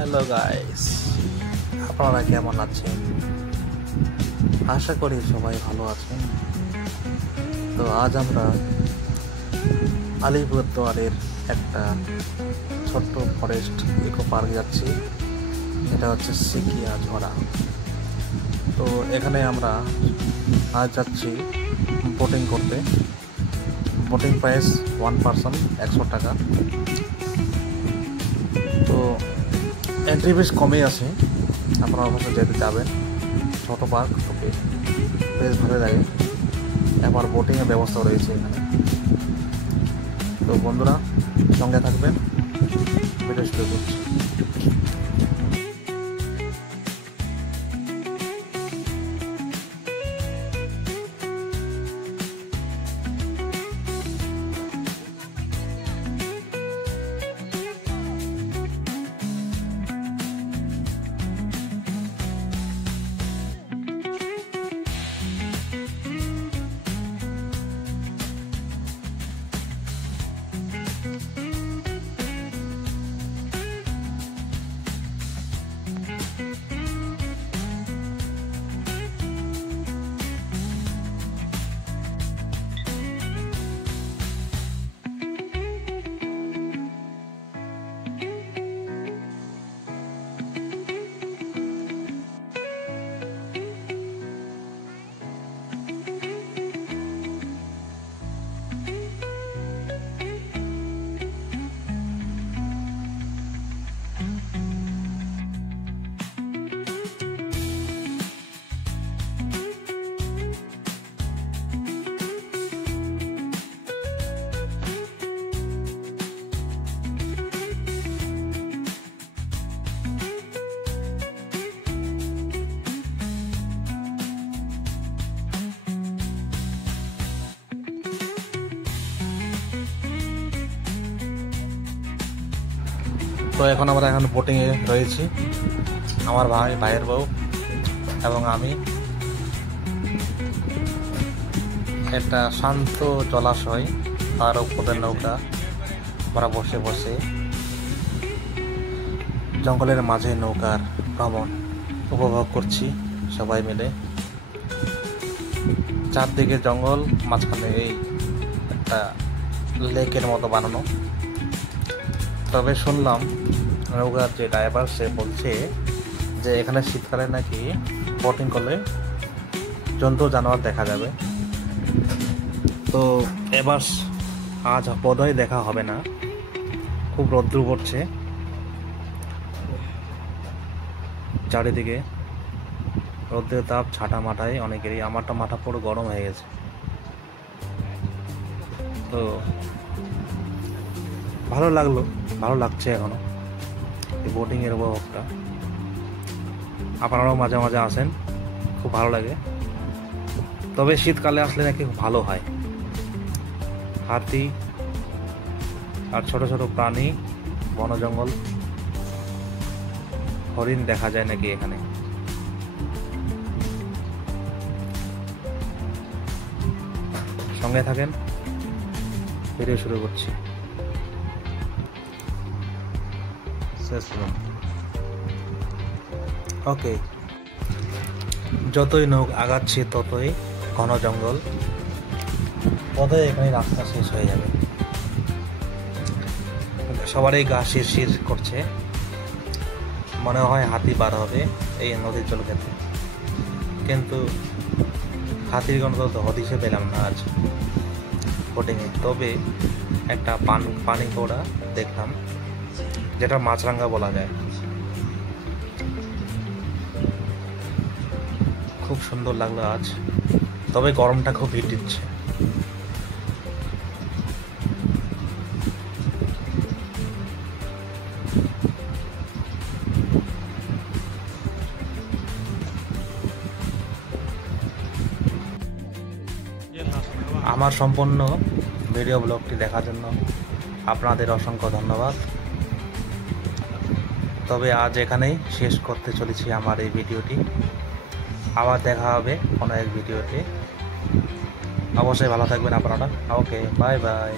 Hello guys, আপনারা কেমন আছেন? আশা করি সবাই ভালো আছেন। তো আজ আমরা আলিপুরদুয়ারের একটা ছোট্ট ফরেস্ট ইকো পার্ক যাচ্ছি। এটা হচ্ছে সিকিয়া ঝরা। তো এখানে আমরা আজ যাচ্ছি বোটিং করতে। বোটিং প্রাইস 1 পারসন 100 টাকা। তো এন্ট্রি ফিস কমই আছে, আপনারা ওখানে যেতে যাবেন। ছোটো পার্ক, ওকে, বেশ ভালো লাগে। এবার বোটিংয়ের ব্যবস্থা রয়েছে এখানে। তো বন্ধুরা সঙ্গে থাকবেন, ভিডিও শুরু করছি। তো এখন আমরা বোটিংয়ে রয়েছি, আমার ভাইয়ের বউ এবং আমি। একটা শান্ত জলাশয়, তার উপরে নৌকা, আমরা বসে বসে জঙ্গলের মাঝে নৌকার ভ্রমণ উপভোগ করছি সবাই মিলে। চারদিকে জঙ্গল, মাঝখানে এই একটা লেকের মতো বানানো। তবে শুনলাম নৌকার যে ড্রাইভার, সে বলছে যে এখানে শীতকালে নাকি বোটিং করলে জন্তু জানোয়ার দেখা যাবে। তো এবার আজ বোধহয় দেখা হবে না, খুব রৌদ্র পড়ছে চারিদিকে, রৌদ্রের তাপ ছাটা মাঠায় অনেকেরই। আমারটা মাথা পুরো গরম হয়ে গেছে। তো ভালো লাগছে এখনো এই বোটিংয়ের উপভোগটা। আপনারাও মাঝে মাঝে আসেন, খুব ভালো লাগে। তবে শীতকালে আসলে নাকি খুব ভালো হয়। হাতি আর ছোট ছোট প্রাণী, বন জঙ্গল, হরিণ দেখা যায় নাকি এখানে। সঙ্গে থাকেন, ভিডিও শুরু করছি। ওকে, যতই নৌক আগাচ্ছি ততই ঘন জঙ্গল, ততই এখানে রাস্তা শেষ হয়ে যাবে। সবারই গা শিরশির করছে, মনে হয় হাতি বার হবে এই নদীর জল খেতে। কিন্তু হাতির কোনো তো হদিশে পেলাম না আজ বোটিংয়ে। তবে একটা পানি ঘোড়া দেখলাম, যেটা মাছরাঙ্গা বলা যায়। খুব সুন্দর লাগলো আজ। তবে গরমটা খুব হিট দিচ্ছে। আমার সম্পূর্ণ ভিডিও ব্লগটি দেখার জন্য আপনাদের অসংখ্য ধন্যবাদ। তবে আজ এখানেই শেষ করতে চলেছি আমার এই ভিডিওটি। আবার দেখা হবে কোনো এক ভিডিওতে। অবশ্যই ভালো থাকবেন আপনারা। ওকে, বাই বাই।